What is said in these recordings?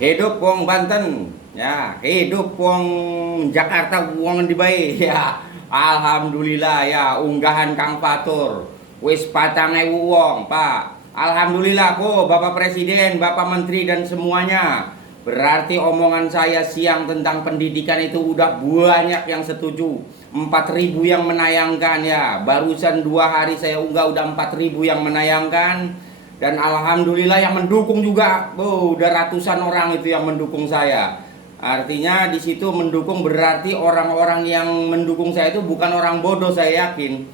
Hidup wong Banten, ya, hidup wong Jakarta wong di bae, ya. Alhamdulillah ya, unggahan Kang Fatur. Wis 4.000 wong, Pak. Alhamdulillah kok Bapak Presiden, Bapak Menteri dan semuanya. Berarti omongan saya siang tentang pendidikan itu udah banyak yang setuju. 4.000 yang menayangkan ya. Barusan 2 hari saya unggah udah 4.000 yang menayangkan. Dan alhamdulillah yang mendukung juga, udah ratusan orang itu yang mendukung saya. Artinya di situ mendukung berarti orang-orang yang mendukung saya itu bukan orang bodoh, saya yakin.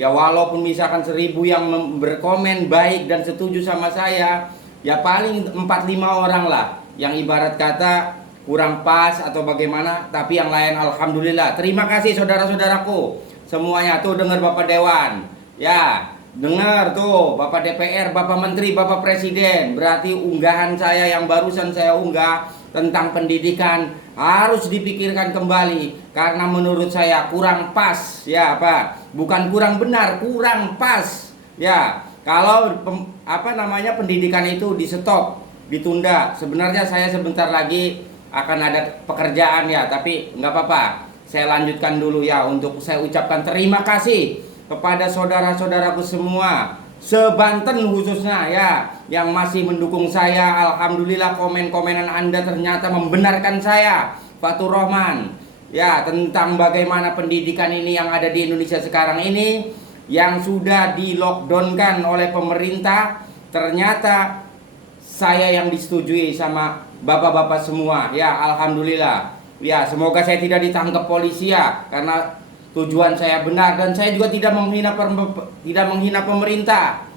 Ya walaupun misalkan 1.000 yang berkomen baik dan setuju sama saya, ya paling 4-5 orang lah yang ibarat kata kurang pas atau bagaimana, tapi yang lain alhamdulillah. Terima kasih saudara-saudaraku semuanya. Tuh dengar Bapak Dewan, ya dengar tuh Bapak DPR, Bapak Menteri, Bapak Presiden. Berarti unggahan saya yang barusan saya unggah tentang pendidikan harus dipikirkan kembali, karena menurut saya kurang pas, ya Pak. Bukan kurang benar, kurang pas. Ya, kalau pendidikan itu di stop, ditunda. Sebenarnya saya sebentar lagi akan ada pekerjaan ya, tapi nggak apa-apa. Saya lanjutkan dulu ya, untuk saya ucapkan terima kasih kepada saudara-saudaraku semua, sebanten khususnya ya, yang masih mendukung saya. Alhamdulillah komen-komenan Anda ternyata membenarkan saya, Fatur Rahman, ya, tentang bagaimana pendidikan ini yang ada di Indonesia sekarang ini, yang sudah di lockdown-kan oleh pemerintah. Ternyata saya yang disetujui sama bapak-bapak semua, ya alhamdulillah. Ya semoga saya tidak ditangkap polisi ya, karena tujuan saya benar dan saya juga tidak menghina pemerintah.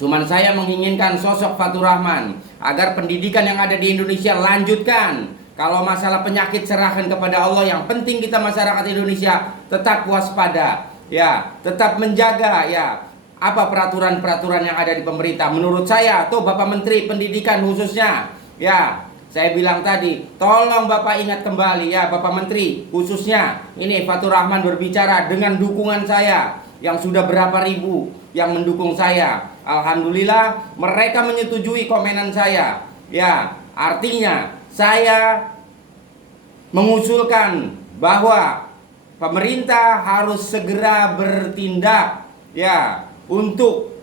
Cuman saya menginginkan sosok Fatur Rahman agar pendidikan yang ada di Indonesia lanjutkan. Kalau masalah penyakit serahkan kepada Allah. Yang penting kita masyarakat Indonesia tetap waspada, ya, tetap menjaga ya apa peraturan-peraturan yang ada di pemerintah. Menurut saya tuh Bapak Menteri Pendidikan khususnya, ya, saya bilang tadi, tolong Bapak ingat kembali ya, Bapak Menteri khususnya. Ini Fatur Rahman berbicara dengan dukungan saya yang sudah berapa ribu yang mendukung saya. Alhamdulillah mereka menyetujui komenan saya. Ya, artinya saya mengusulkan bahwa pemerintah harus segera bertindak ya untuk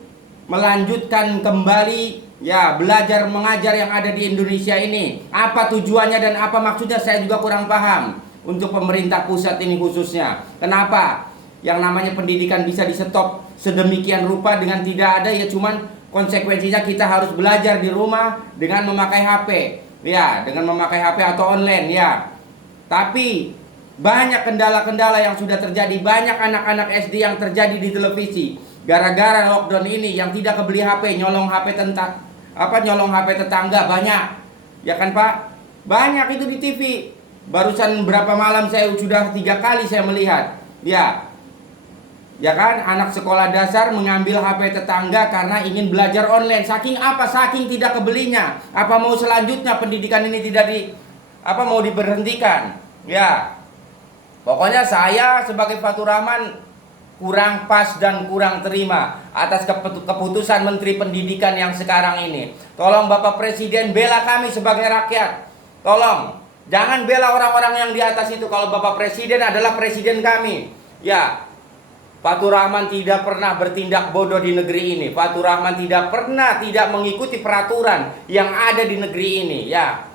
melanjutkan kembali ya belajar mengajar yang ada di Indonesia ini. Apa tujuannya dan apa maksudnya saya juga kurang paham. Untuk pemerintah pusat ini khususnya, kenapa yang namanya pendidikan bisa di stop sedemikian rupa dengan tidak ada ya, cuman konsekuensinya kita harus belajar di rumah dengan memakai HP ya, dengan memakai HP atau online ya. Tapi banyak kendala-kendala yang sudah terjadi. Banyak anak-anak SD yang terjadi di televisi gara-gara lockdown ini, yang tidak kebeli HP, nyolong HP nyolong HP tetangga banyak. Ya kan Pak? Banyak itu di TV. Barusan berapa malam saya sudah 3 kali saya melihat. Ya. Ya kan, anak sekolah dasar mengambil HP tetangga karena ingin belajar online. Saking apa? Saking tidak kebelinya. Apa mau selanjutnya pendidikan ini mau diberhentikan? Ya. Pokoknya saya sebagai Fatur Rahman kurang pas dan kurang terima atas keputusan Menteri Pendidikan yang sekarang ini. Tolong Bapak Presiden bela kami sebagai rakyat. Tolong, jangan bela orang-orang yang di atas itu. Kalau Bapak Presiden adalah presiden kami. Ya, Fatur Rahman tidak pernah bertindak bodoh di negeri ini. Fatur Rahman tidak pernah tidak mengikuti peraturan yang ada di negeri ini. Ya,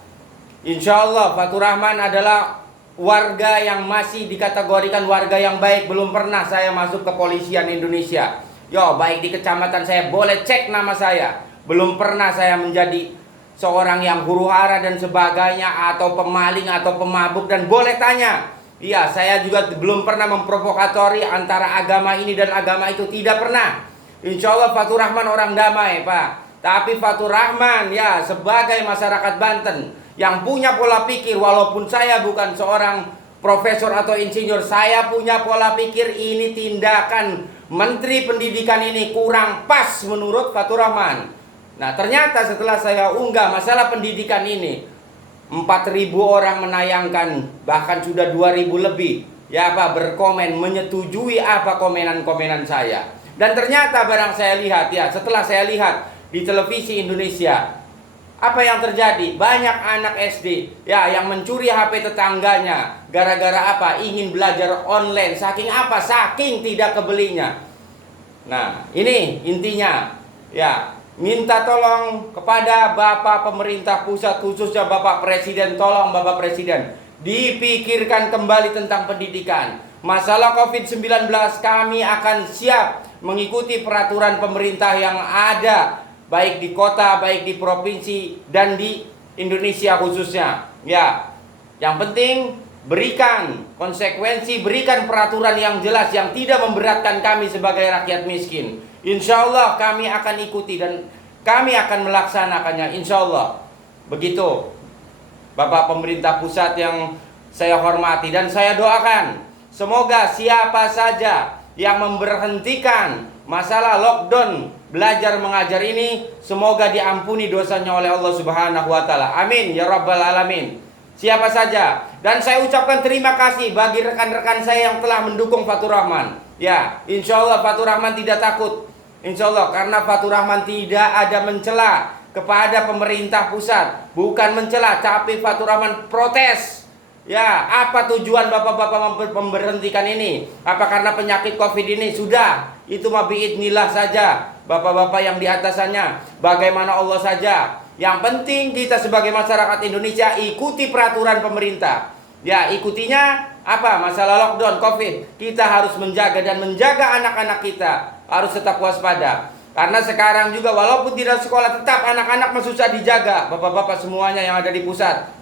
insya Allah Fatur Rahman adalah warga yang masih dikategorikan warga yang baik. Belum pernah saya masuk ke kepolisian Indonesia. Baik di kecamatan saya boleh cek nama saya. Belum pernah saya menjadi seorang yang huru-hara dan sebagainya, atau pemaling atau pemabuk, dan boleh tanya. Iya, saya juga belum pernah memprovokatori antara agama ini dan agama itu, tidak pernah. Insya Allah Fatur Rahman orang damai Pak. Tapi Fatur Rahman ya sebagai masyarakat Banten yang punya pola pikir, walaupun saya bukan seorang profesor atau insinyur, saya punya pola pikir ini tindakan Menteri Pendidikan ini kurang pas menurut Fatur Rahman. Nah ternyata setelah saya unggah masalah pendidikan ini, 4.000 orang menayangkan, bahkan sudah 2.000 lebih ya Pak berkomen, menyetujui apa komenan-komenan saya. Dan ternyata barang saya lihat ya, setelah saya lihat di televisi Indonesia, Apa yang terjadi? Banyak anak SD ya yang mencuri HP tetangganya. Gara-gara apa? Ingin belajar online. Saking apa? Saking tidak kebelinya. Nah, ini intinya. Ya, minta tolong kepada Bapak pemerintah pusat, khususnya Bapak Presiden, tolong Bapak Presiden dipikirkan kembali tentang pendidikan. Masalah COVID-19 kami akan siap mengikuti peraturan pemerintah yang ada, baik di kota, baik di provinsi, dan di Indonesia khususnya. Ya, yang penting berikan konsekuensi, berikan peraturan yang jelas yang tidak memberatkan kami sebagai rakyat miskin. Insya Allah kami akan ikuti dan kami akan melaksanakannya, insya Allah. Begitu Bapak pemerintah pusat yang saya hormati, dan saya doakan semoga siapa saja yang memberhentikan masalah lockdown belajar mengajar ini, semoga diampuni dosanya oleh Allah Subhanahu wa Ta'ala. Amin ya Rabbal Alamin. Siapa saja. Dan saya ucapkan terima kasih bagi rekan-rekan saya yang telah mendukung Fatur Rahman. Ya, insya Allah Fatur Rahman tidak takut. Insya Allah, karena Fatur Rahman tidak ada mencela kepada pemerintah pusat. Bukan mencela, tapi Fatur Rahman protes. Ya, apa tujuan bapak-bapak memberhentikan ini? Apa karena penyakit COVID ini? Sudah, itu mah biidnillah saja. Bapak-bapak yang di atasannya, bagaimana Allah saja. Yang penting kita sebagai masyarakat Indonesia ikuti peraturan pemerintah. Ya, ikutinya apa? Masalah lockdown COVID. Kita harus menjaga dan menjaga anak-anak kita. Harus tetap waspada. Karena sekarang juga walaupun tidak sekolah, tetap anak-anak susah dijaga. Bapak-bapak semuanya yang ada di pusat.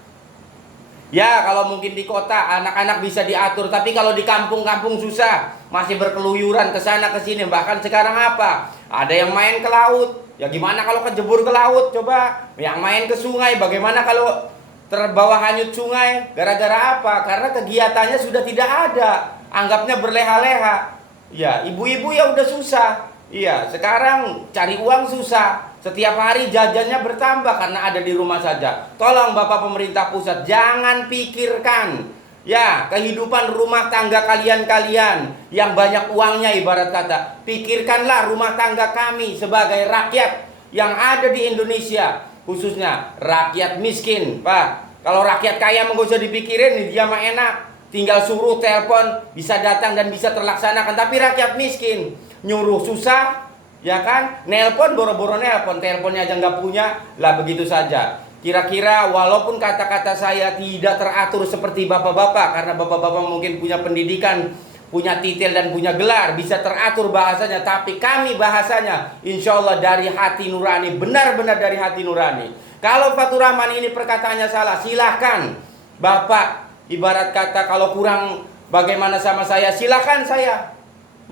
Ya, kalau mungkin di kota anak-anak bisa diatur, tapi kalau di kampung-kampung susah. Masih berkeluyuran ke sana ke sini. Bahkan sekarang apa? Ada yang main ke laut. Ya gimana kalau kejebur ke laut? Coba. Yang main ke sungai, bagaimana kalau terbawa hanyut sungai? Gara-gara apa? Karena kegiatannya sudah tidak ada. Anggapnya berleha-leha. Ya, ibu-ibu ya udah susah. Iya, sekarang cari uang susah. Setiap hari jajannya bertambah karena ada di rumah saja. Tolong Bapak pemerintah pusat, jangan pikirkan ya kehidupan rumah tangga kalian-kalian yang banyak uangnya, ibarat kata. Pikirkanlah rumah tangga kami sebagai rakyat yang ada di Indonesia, khususnya rakyat miskin. Pak, kalau rakyat kaya nggak usah dipikirin, dia mah enak, tinggal suruh telepon bisa datang dan bisa terlaksanakan. Tapi rakyat miskin nyuruh susah, ya kan? Nelpon boro-boro nelpon, teleponnya aja nggak punya, lah begitu saja. Kira-kira walaupun kata-kata saya tidak teratur seperti bapak-bapak, karena bapak-bapak mungkin punya pendidikan, punya titel dan punya gelar, bisa teratur bahasanya, tapi kami bahasanya insya Allah dari hati nurani, benar-benar dari hati nurani. Kalau Fatur Rahman ini perkataannya salah, silahkan Bapak, ibarat kata kalau kurang bagaimana sama saya, silahkan saya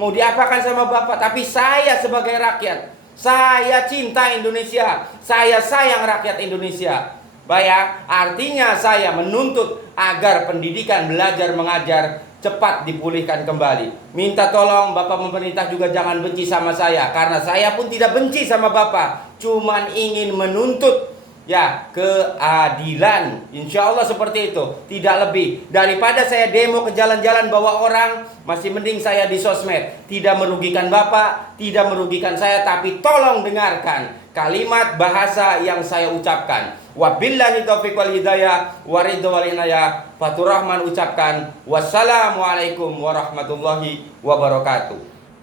mau diapakan sama Bapak, tapi saya sebagai rakyat, saya cinta Indonesia, saya sayang rakyat Indonesia. Baik, artinya saya menuntut agar pendidikan belajar mengajar cepat dipulihkan kembali. Minta tolong Bapak pemerintah juga jangan benci sama saya, karena saya pun tidak benci sama Bapak, cuman ingin menuntut ya keadilan. Insya Allah seperti itu, tidak lebih. Daripada saya demo ke jalan-jalan bawa orang, masih mending saya di sosmed. Tidak merugikan Bapak, tidak merugikan saya, tapi tolong dengarkan kalimat bahasa yang saya ucapkan. Wabillahi taufiq wal hidayah waridho wal inayah. Fatur Rahman ucapkan wassalamualaikum warahmatullahi wabarakatuh.